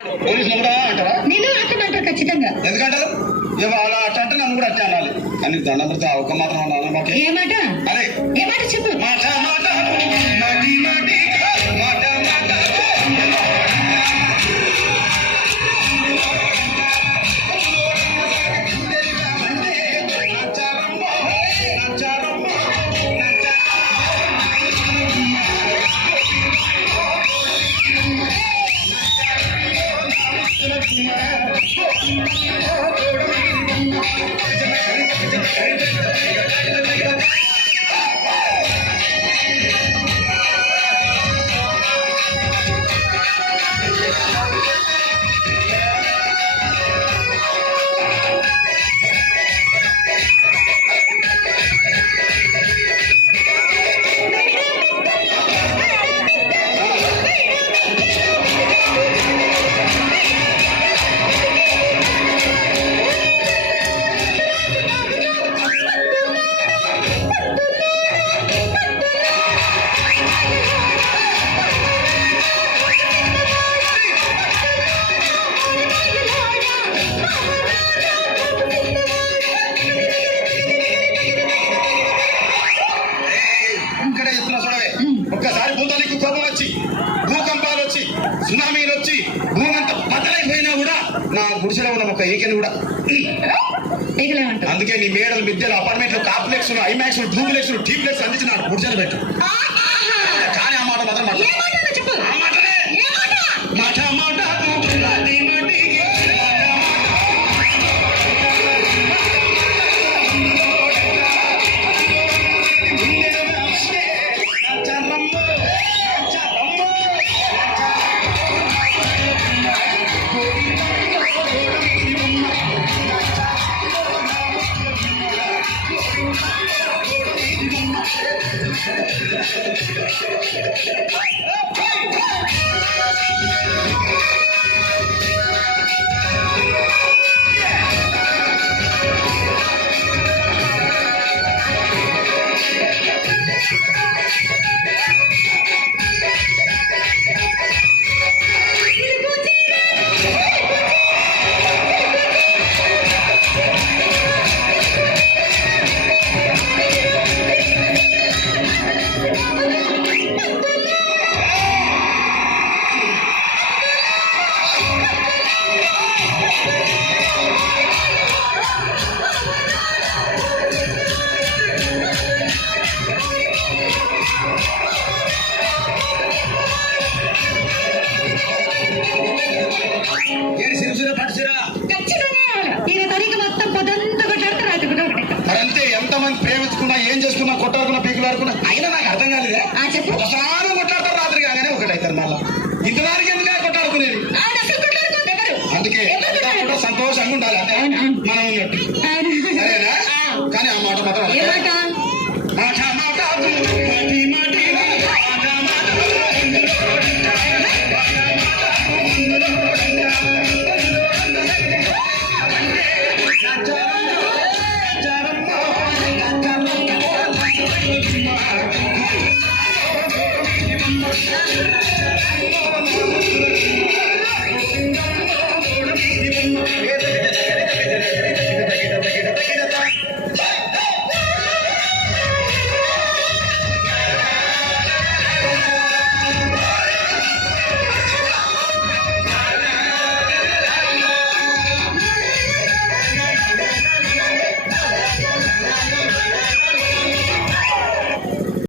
పోలీసులు కూడా అంటారా? నేను అట్లా ఖచ్చితంగా. ఎందుకంటారు? అలా అట్లా అంటే నన్ను కూడా అట్లా అనాలి. అని దండం పెడితే ఒక మాత్రం అనాలి. మాకు ఏ మాట? అరే ఏ మాట చెప్పు. మాట మాట మాటి మాటి మాట మాట ఒక్కసారి భూతానికి కోపం వచ్చి భూకంపాలు వచ్చి సునామీలు వచ్చి భూమి అంతా బద్దలైపోయినా కూడా నా గుడిసెలో ఉన్న ఒక ఏకెలు కూడా అందుకే నీ మేడలు మిద్దెలు అపార్ట్మెంట్లు కాంప్లెక్స్ ఐమాక్స్ డూప్లెక్స్ టీప్లెక్స్ అందించి నాకు గుడిసెలు పెట్టు. కానీ ఆ మాట మాత్రం ఆ మాటనే మాట మాట అంతే. ఎంతమంది ప్రేమించుకున్నా ఏం చేసుకున్నా కొట్టాడుకున్నా పీకులు ఆడుకున్నా అయినా నాకు అర్థం కాలేదే. ఒకసారి కొట్లాడతారు రాత్రి కాగానే ఒకటైతారు. మళ్ళా ఇంతదానికి ఎందుకు కొట్టాడుకునేది? అందుకే సంతోషంగా ఉండాలి అంటే మనం ఉన్నట్టు.